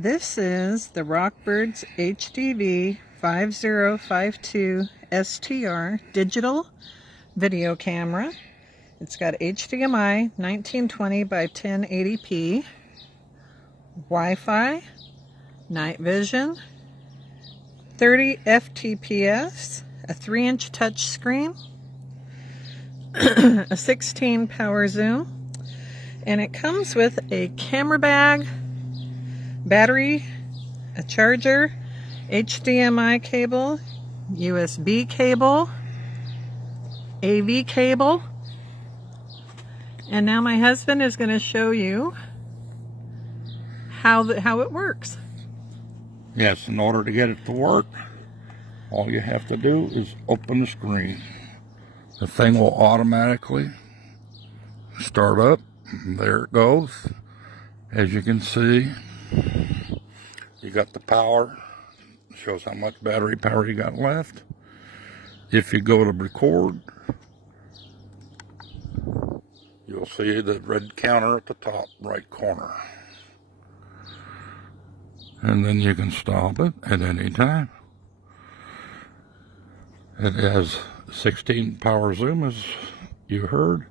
This is the RockBirds HDV 5052 STR digital video camera. It's got HDMI 1920 by 1080p, Wi-Fi, night vision, 30 FTPS, a 3-inch touch screen, a 16 power zoom, and it comes with a camera bag, battery, a charger, HDMI cable, USB cable, AV cable, and now my husband is going to show you how it works. Yes, in order to get it to work, all you have to do is open the screen. The thing will automatically start up. There it goes. As you can see, you got the power. Shows how much battery power you got left. If you go to record, you'll see the red counter at the top right corner. And then you can stop it at any time. It has 16 power zoom, as you heard,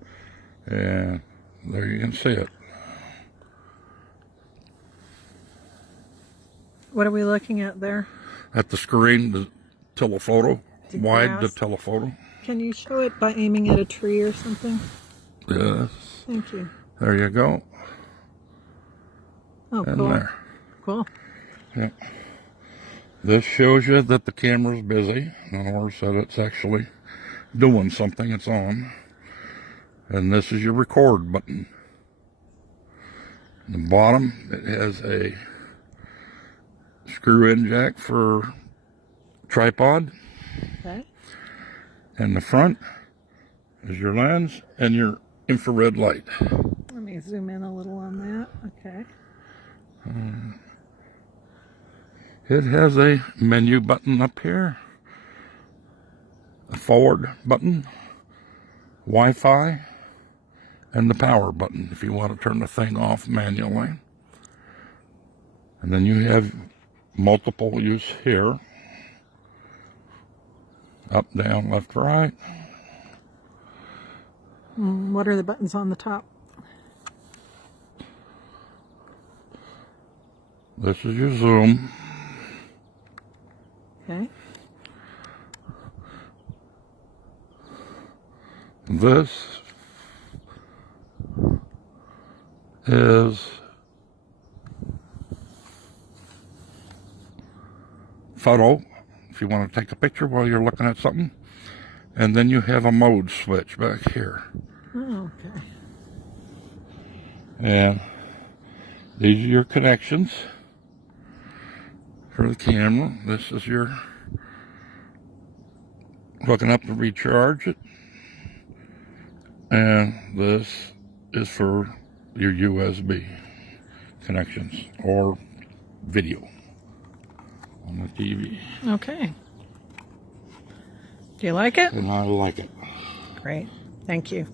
and there you can see it. What are we looking at there? At the screen, the telephoto, wide the telephoto. Can you show it by aiming at a tree or something? Yes. Thank you. There you go. Oh, and cool. There. Cool. Yeah. This shows you that the camera's busy. In other words, that it's actually doing something. It's on. And this is your record button. At the bottom, it has a screw-in jack for tripod. Okay. And the front is your lens and your infrared light. Let me zoom in a little on that. Okay. It has a menu button up here, a forward button, Wi-Fi, and the power button if you want to turn the thing off manually. And then you have multiple use here, up, down, left, right. What are the buttons on the top? This is your zoom. Okay. This is photo, if you want to take a picture while you're looking at something. And then you have a mode switch back here. Oh, okay. And these are your connections for the camera. This is your hooking up to recharge it. And this is for your USB connections or video on the TV. Okay. Do you like it? And I like it. Great. Thank you.